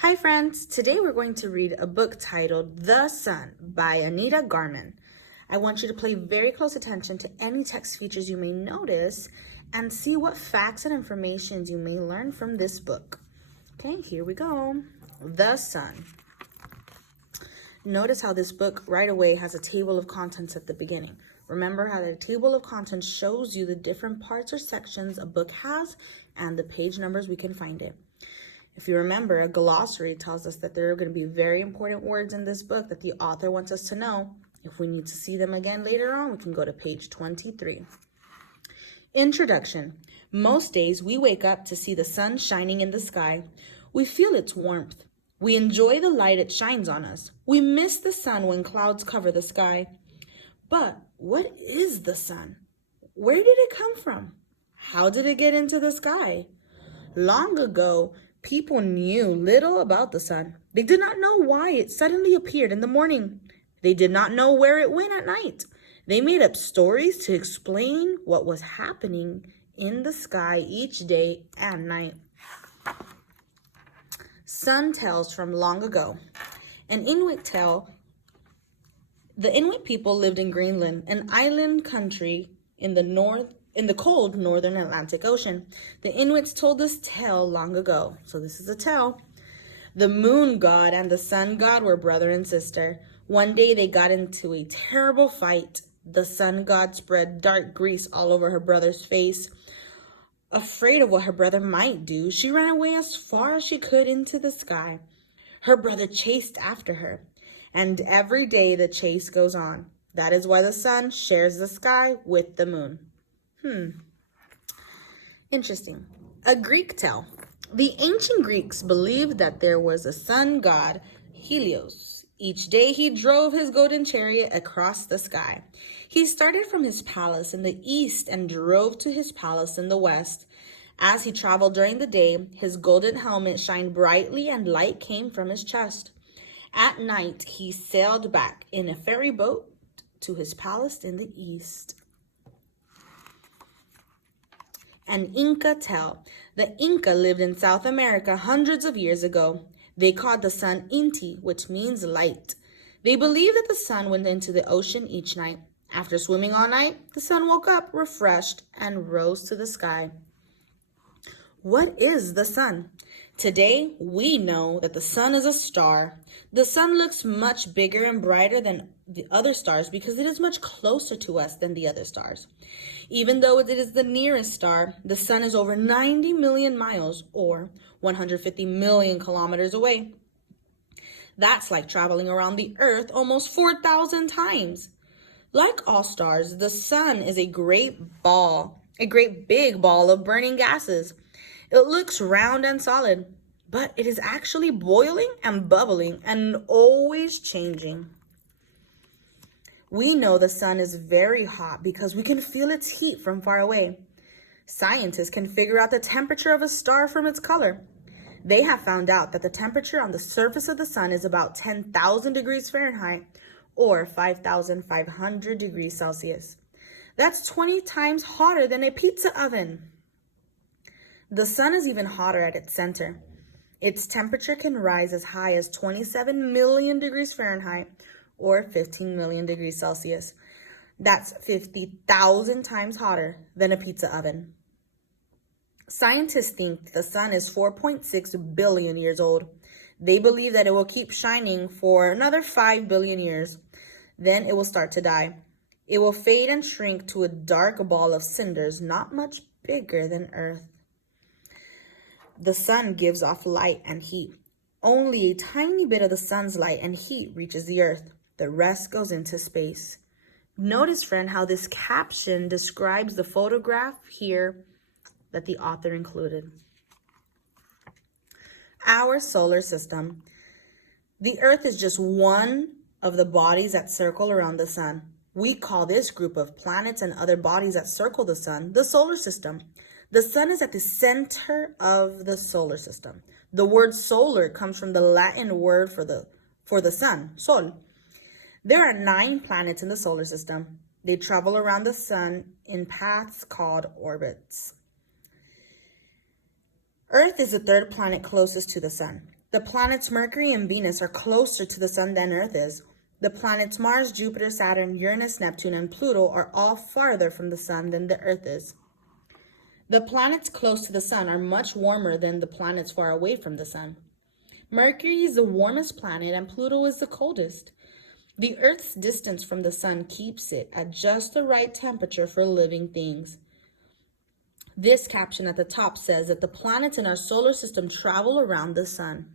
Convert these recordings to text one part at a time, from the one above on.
Hi friends, today we're going to read a book titled The Sun by Anita Garmin. I want you to pay very close attention to any text features you may notice and see what facts and information you may learn from this book. Okay, here we go. The Sun. Notice how this book right away has a table of contents at the beginning. Remember how the table of contents shows you the different parts or sections a book has and the page numbers we can find it. If you remember, a glossary tells us that there are going to be very important words in this book that the author wants us to know. If we need to see them again later on, we can go to page 23. Introduction. Most days we wake up to see the sun shining in the sky. We feel its warmth. We enjoy the light it shines on us. We miss the sun when clouds cover the sky. But what is the sun? Where did it come from? How did it get into the sky? Long ago, people knew little about the sun. They did not know why it suddenly appeared in the morning. They did not know where it went at night. They made up stories to explain what was happening in the sky each day and night. Sun tales from long ago. An Inuit tale. The Inuit people lived in Greenland, an island country in the cold northern Atlantic Ocean. The Inuits told this tale long ago. So this is a tale. The moon god and the sun god were brother and sister. One day they got into a terrible fight. The sun god spread dark grease all over her brother's face. Afraid of what her brother might do, she ran away as far as she could into the sky. Her brother chased after her, and every day the chase goes on. That is why the sun shares the sky with the moon. Interesting. A Greek tale. The ancient Greeks believed that there was a sun god, Helios. Each day he drove his golden chariot across the sky. He started from his palace in the east and drove to his palace in the west. As he traveled during the day, his golden helmet shined brightly and light came from his chest. At night, he sailed back in a ferry boat to his palace in the east. An Inca tale. The Inca lived in South America hundreds of years ago. They called the sun Inti, which means light. They believed that the sun went into the ocean each night. After swimming all night, the sun woke up refreshed and rose to the sky. What is the sun? Today, we know that the sun is a star. The sun looks much bigger and brighter than the other stars because it is much closer to us than the other stars. Even though it is the nearest star, the sun is over 90 million miles or 150 million kilometers away. That's like traveling around the earth almost 4,000 times. Like all stars, the sun is a great big ball of burning gases. It looks round and solid, but it is actually boiling and bubbling and always changing. We know the sun is very hot because we can feel its heat from far away. Scientists can figure out the temperature of a star from its color. They have found out that the temperature on the surface of the sun is about 10,000 degrees Fahrenheit or 5,500 degrees Celsius. That's 20 times hotter than a pizza oven. The sun is even hotter at its center. Its temperature can rise as high as 27 million degrees Fahrenheit or 15 million degrees Celsius. That's 50,000 times hotter than a pizza oven. Scientists think the sun is 4.6 billion years old. They believe that it will keep shining for another 5 billion years. Then it will start to die. It will fade and shrink to a dark ball of cinders not much bigger than Earth. The sun gives off light and heat. Only a tiny bit of the sun's light and heat reaches the earth. The rest goes into space. Notice, friend, how this caption describes the photograph here that the author included. Our solar system. The earth is just one of the bodies that circle around the sun. We call this group of planets and other bodies that circle the sun the solar system. The sun is at the center of the solar system. The word solar comes from the Latin word for the sun, sol. There are 9 planets in the solar system. They travel around the sun in paths called orbits. Earth is the third planet closest to the sun. The planets Mercury and Venus are closer to the sun than Earth is. The planets Mars, Jupiter, Saturn, Uranus, Neptune, and Pluto are all farther from the sun than the Earth is. The planets close to the sun are much warmer than the planets far away from the sun. Mercury is the warmest planet and Pluto is the coldest. The Earth's distance from the sun keeps it at just the right temperature for living things. This caption at the top says that the planets in our solar system travel around the sun.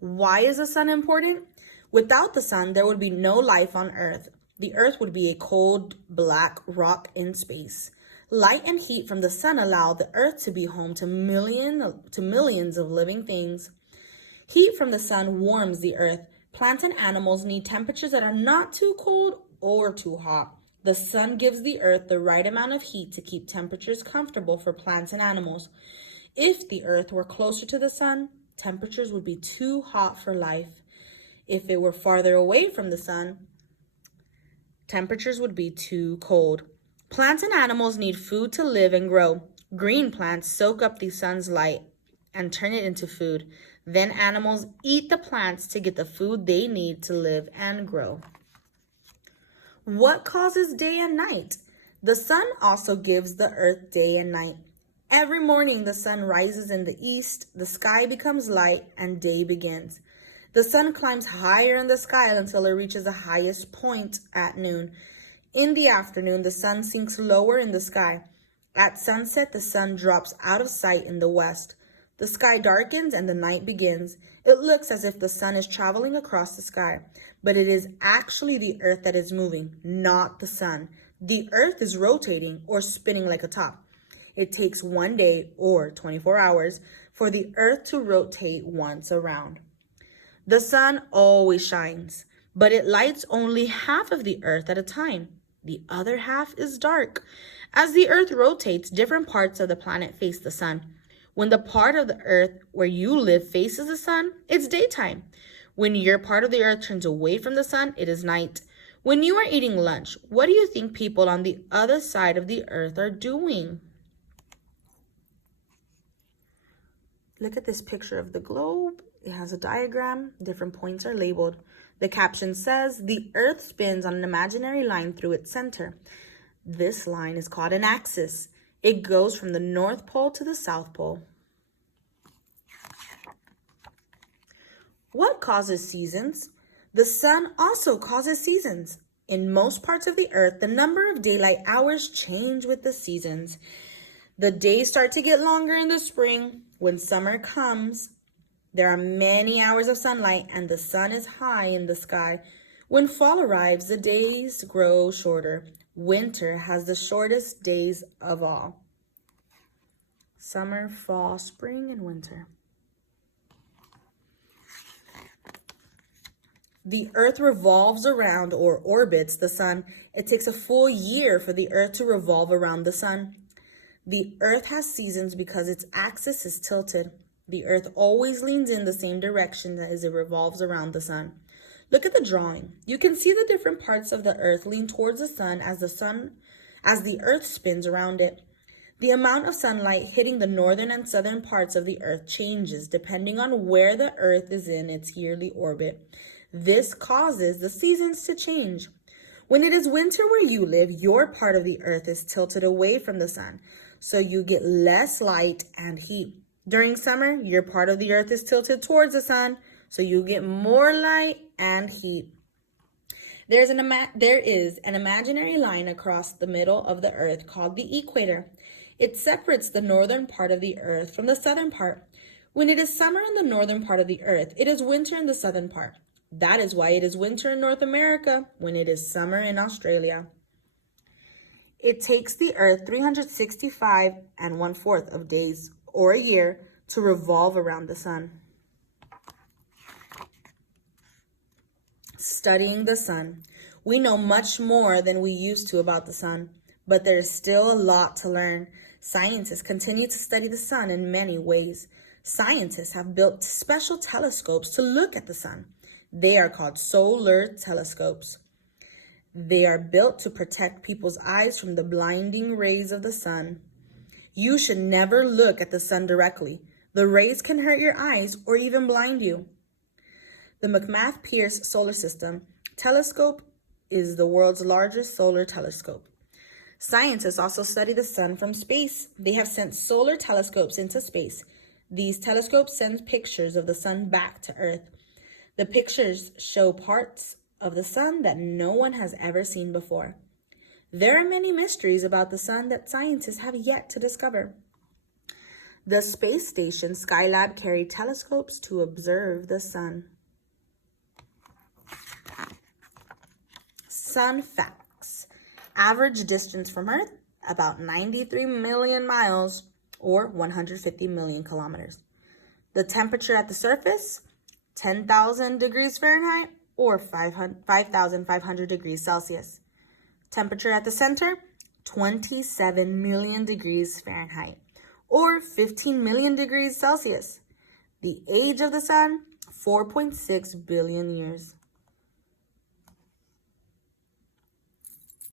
Why is the sun important? Without the sun, there would be no life on Earth. The Earth would be a cold, black rock in space. Light and heat from the sun allow the Earth to be home to millions of living things. Heat from the sun warms the Earth. Plants and animals need temperatures that are not too cold or too hot. The sun gives the Earth the right amount of heat to keep temperatures comfortable for plants and animals. If the Earth were closer to the sun, temperatures would be too hot for life. If it were farther away from the sun, temperatures would be too cold. Plants and animals need food to live and grow. Green plants soak up the sun's light and turn it into food. Then animals eat the plants to get the food they need to live and grow. What causes day and night? The sun also gives the Earth day and night. Every morning the sun rises in the east, the sky becomes light, and day begins. The sun climbs higher in the sky until it reaches the highest point at noon. In the afternoon, the sun sinks lower in the sky. At sunset, the sun drops out of sight in the west. The sky darkens and the night begins. It looks as if the sun is traveling across the sky, but it is actually the Earth that is moving, not the sun. The Earth is rotating or spinning like a top. It takes 1 day or 24 hours for the Earth to rotate once around. The sun always shines, but it lights only half of the Earth at a time. The other half is dark. As the Earth rotates, different parts of the planet face the sun. When the part of the Earth where you live faces the sun, it's daytime. When your part of the Earth turns away from the sun, it is night. When you are eating lunch, what do you think people on the other side of the Earth are doing? Look at this picture of the globe. It has a diagram. Different points are labeled. The caption says, the Earth spins on an imaginary line through its center. This line is called an axis. It goes from the North Pole to the South Pole. What causes seasons? The sun also causes seasons. In most parts of the Earth, the number of daylight hours change with the seasons. The days start to get longer in the spring. When summer comes, there are many hours of sunlight and the sun is high in the sky. When fall arrives, the days grow shorter. Winter has the shortest days of all. Summer, fall, spring, and winter. The Earth revolves around or orbits the sun. It takes a full year for the Earth to revolve around the sun. The Earth has seasons because its axis is tilted. The Earth always leans in the same direction as it revolves around the sun. Look at the drawing. You can see the different parts of the Earth lean towards the sun as the Earth spins around it. The amount of sunlight hitting the northern and southern parts of the Earth changes depending on where the Earth is in its yearly orbit. This causes the seasons to change. When it is winter where you live, your part of the Earth is tilted away from the sun, so you get less light and heat. During summer, your part of the Earth is tilted towards the sun, so you get more light and heat. There is an imaginary line across the middle of the Earth called the equator. It separates the northern part of the Earth from the southern part. When it is summer in the northern part of the Earth, it is winter in the southern part. That is why it is winter in North America when it is summer in Australia. It takes the Earth 365 1/4 of days or a year to revolve around the sun. Studying the sun. We know much more than we used to about the sun, but there is still a lot to learn. Scientists continue to study the sun in many ways. Scientists have built special telescopes to look at the sun. They are called solar telescopes. They are built to protect people's eyes from the blinding rays of the sun. You should never look at the sun directly. The rays can hurt your eyes or even blind you. The McMath Pierce Solar System telescope is the world's largest solar telescope. Scientists also study the sun from space. They have sent solar telescopes into space. These telescopes send pictures of the sun back to Earth. The pictures show parts of the sun that no one has ever seen before. There are many mysteries about the sun that scientists have yet to discover. The space station Skylab carried telescopes to observe the sun. Sun facts. Average distance from Earth, about 93 million miles or 150 million kilometers. The temperature at the surface, 10,000 degrees Fahrenheit or 5,500 degrees Celsius. Temperature at the center, 27 million degrees Fahrenheit or 15 million degrees Celsius. The age of the sun, 4.6 billion years.